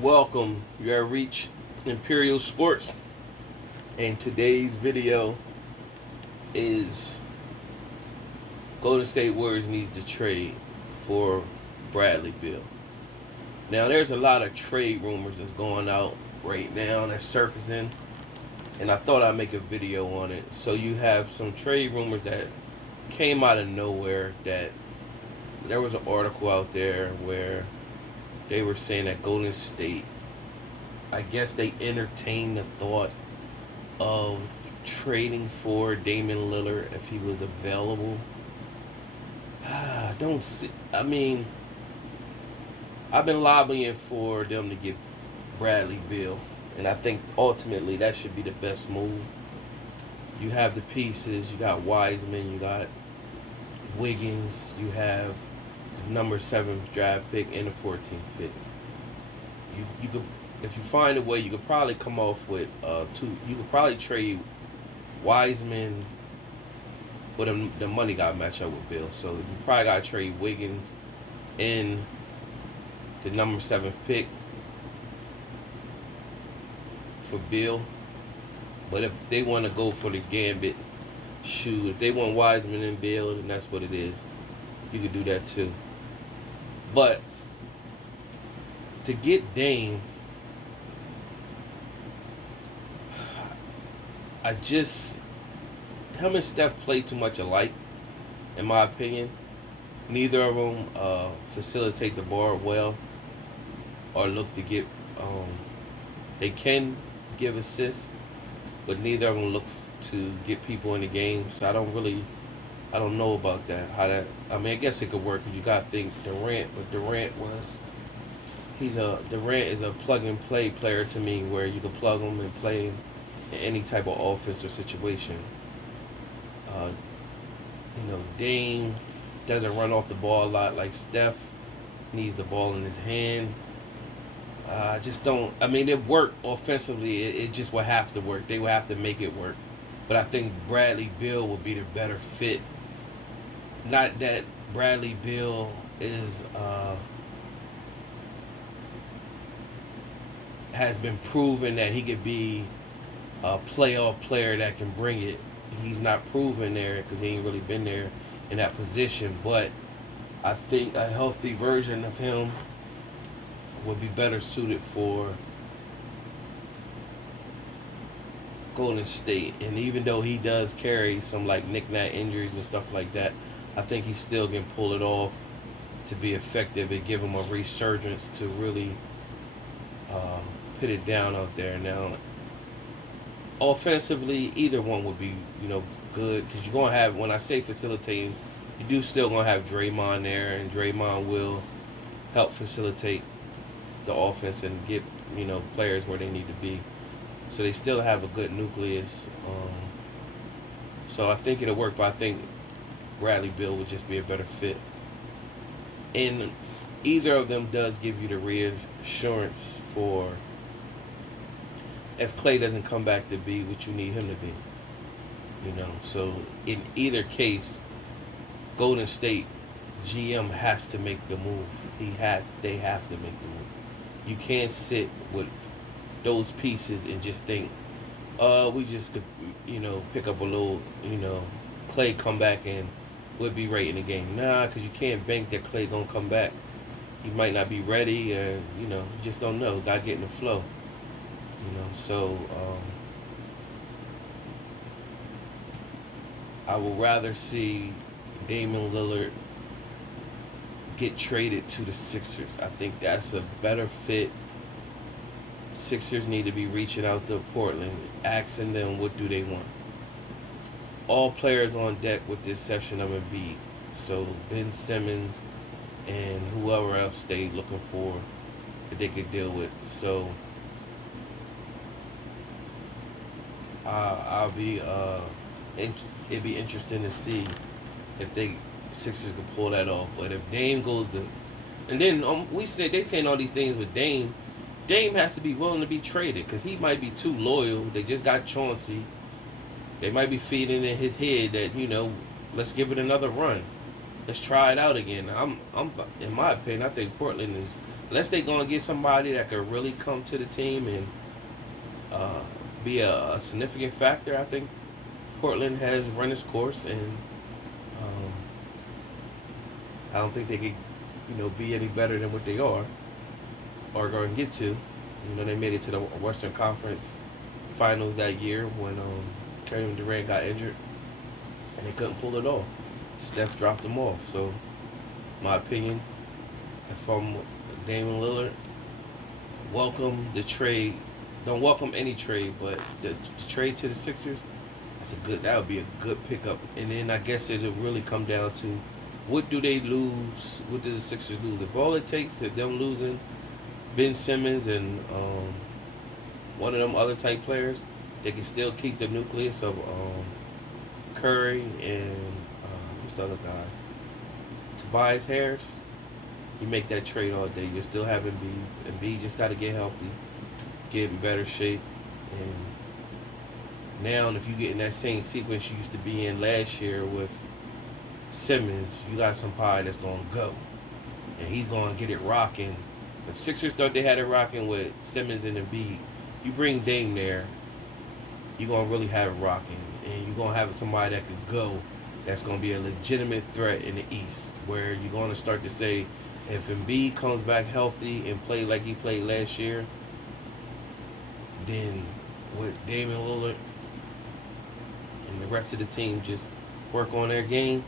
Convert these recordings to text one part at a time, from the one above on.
Welcome, you have reached Imperial Sports, and today's video is Golden State Warriors needs to trade for Bradley Beal. Now there's a lot of trade rumors that's going out right now that's surfacing, and I thought I'd make a video on it. So you have some trade rumors that came out of nowhere. That there was an article out there where they were saying that Golden State, I guess they entertained the thought of trading for Damian Lillard if he was available. Don't see, I mean, I've been lobbying for them to get Bradley Beal, and I think ultimately that should be the best move. You have the pieces, you got Wiseman, you got Wiggins, you have number 7 draft pick and the 14th pick. You could, if you find a way, you could probably come off with two. You could probably trade Wiseman, but the money got to match up with Bill. So you probably got to trade Wiggins in the number 7th pick for Bill. But if they want to go for the gambit, shoot, if they want Wiseman and Bill, then that's what it is. You could do that too. But to get Dame, him and Steph play too much alike, in my opinion. Neither of them facilitate the ball well or look to get. They can give assists, but neither of them look to get people in the game. So I don't know about that. I mean, I guess it could work. You got to think Durant, but Durant is a plug and play player to me, where you can plug him and play in any type of offense or situation. Dame doesn't run off the ball a lot like Steph. Needs the ball in his hand. I just don't. I mean, it worked offensively. It just would have to work. They would have to make it work. But I think Bradley Beal would be the better fit. Not that Bradley Beal has been proven that he could be a playoff player that can bring it. He's not proven there because he ain't really been there in that position. But I think a healthy version of him would be better suited for Golden State. And even though he does carry some like knick-knack injuries and stuff like that, I think he still can pull it off to be effective and give him a resurgence to really put it down out there. Now, offensively, either one would be, good, because you're going to have, when I say facilitating, you do still going to have Draymond there, and Draymond will help facilitate the offense and get, players where they need to be. So they still have a good nucleus. So I think it'll work, but I think Bradley Beal would just be a better fit. And either of them does give you the reassurance for if Clay doesn't come back to be what you need him to be. So in either case, Golden State GM has to make the move. They have to make the move. You can't sit with those pieces and just think, we just could, pick up a little, Clay come back and we'll be right in the game. Nah, because you can't bank that Clay gonna come back. He might not be ready, or you just don't know. Gotta get in the flow. So I would rather see Damian Lillard get traded to the Sixers. I think that's a better fit. Sixers need to be reaching out to Portland, asking them what do they want. All players on deck with the exception of Embiid. So Ben Simmons and whoever else they looking for that they could deal with. So it'd be interesting to see if Sixers could pull that off. But if Dame goes to, and then they saying all these things with Dame. Dame has to be willing to be traded because he might be too loyal. They just got Chauncey. They might be feeding in his head that let's give it another run. Let's try it out again. In my opinion, I think Portland is unless they gonna get somebody that could really come to the team and uh, be a significant factor, I think Portland has run its course, and um, I don't think they could, be any better than what they are or going to get to. They made it to the Western Conference Finals that year when Kevin Durant got injured, and they couldn't pull it off. Steph dropped them off. So, my opinion, if I'm Damian Lillard, welcome the trade. Don't welcome any trade, but the trade to the Sixers, that would be a good pickup. And then I guess it'll really come down to what do they lose? What does the Sixers lose? If all it takes is them losing Ben Simmons and one of them other type players, they can still keep the nucleus of Curry and what's the other guy? Tobias Harris. You make that trade all day. You're still having Embiid. Embiid just got to get healthy, get in better shape, and now if you get in that same sequence you used to be in last year with Simmons, you got somebody that's gonna go, and he's gonna get it rocking. If Sixers thought they had it rocking with Simmons and Embiid, you bring Dame there, you're gonna really have it rocking, and you're gonna have somebody that could go. That's gonna be a legitimate threat in the East, where you're gonna start to say, if Embiid comes back healthy and play like he played last year, then with Damian Lillard and the rest of the team just work on their game,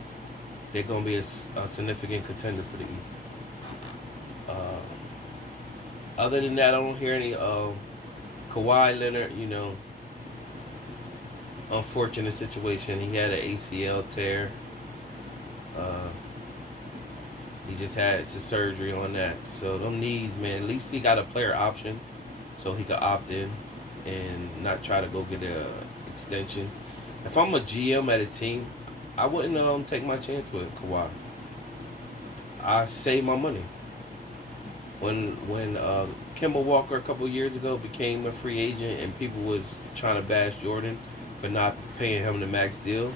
they're going to be a significant contender for the East. Other than that, I don't hear any Kawhi Leonard, unfortunate situation. He had an ACL tear. He just had some surgery on that. So them knees, man, at least he got a player option so he could opt in and not try to go get an extension. If I'm a GM at a team, I wouldn't take my chance with Kawhi. I save my money. When Kemba Walker a couple years ago became a free agent and people was trying to bash Jordan for not paying him the max deal,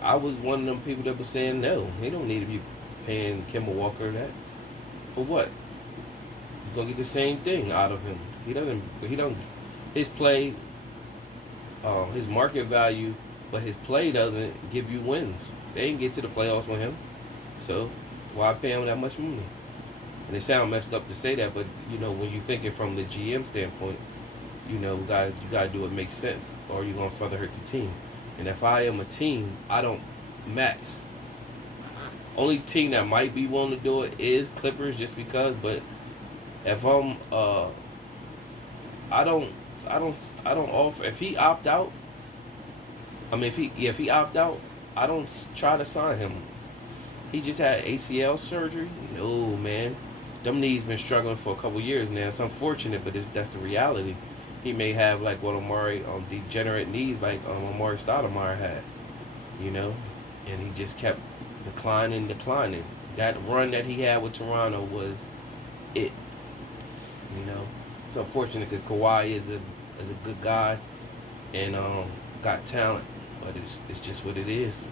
I was one of them people that was saying no, he don't need to be paying Kemba Walker that. For what? You're gonna get the same thing out of him. He don't. His play, his market value, but his play doesn't give you wins. They didn't get to the playoffs with him, so why pay him that much money? And it sounds messed up to say that, but when you're thinking from the GM standpoint, you gotta do what makes sense, or you're gonna further hurt the team. And if I am a team, I don't max. Only team that might be willing to do it is Clippers, just because. But if I'm, I don't offer. If he opt out, if he opt out, I don't try to sign him. He just had ACL surgery. No, man, them knees been struggling for a couple years now. It's unfortunate, but that's the reality. He may have like what Amari degenerate knees like Amari Stoudemire had, and he just kept declining. That run that he had with Toronto was it. It's unfortunate because Kawhi is a good guy and got talent, but it's just what it is.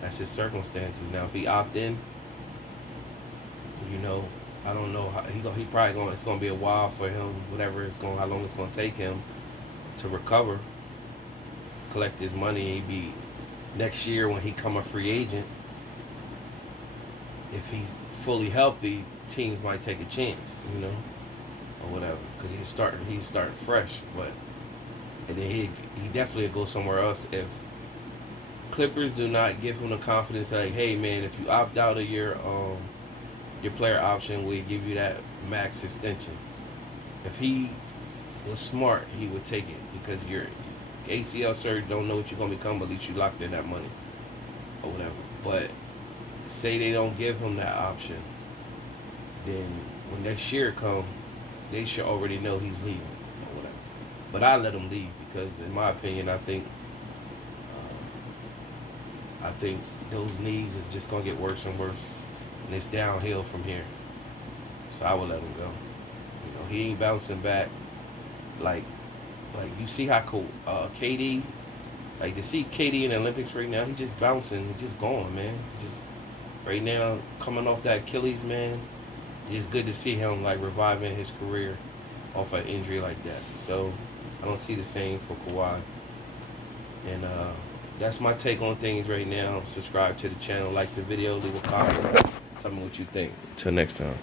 That's his circumstances. Now, if he opt in, I don't know how he probably going. It's going to be a while for him. How long it's going to take him to recover, collect his money. And be next year when he come a free agent. If he's fully healthy, teams might take a chance, or whatever, because he's starting fresh. But and then he definitely will go somewhere else if Clippers do not give him the confidence. Like, hey man, if you opt out of your player option, we give you that max extension. If he was smart, he would take it because your ACL surgery don't know what you're gonna become, but at least you locked in that money or whatever. But say they don't give him that option, then when next year come, they should already know he's leaving or whatever. But I let him leave because, in my opinion, I think those knees is just gonna get worse and worse, and it's downhill from here. So I would let him go. He ain't bouncing back like you see how KD, like to see KD in the Olympics right now, he just bouncing, he just going, man. Just right now coming off that Achilles, man. It's good to see him like reviving his career off an injury like that. So I don't see the same for Kawhi. And that's my take on things right now. Subscribe to the channel, like the video, leave a comment. Tell me what you think. Till next time.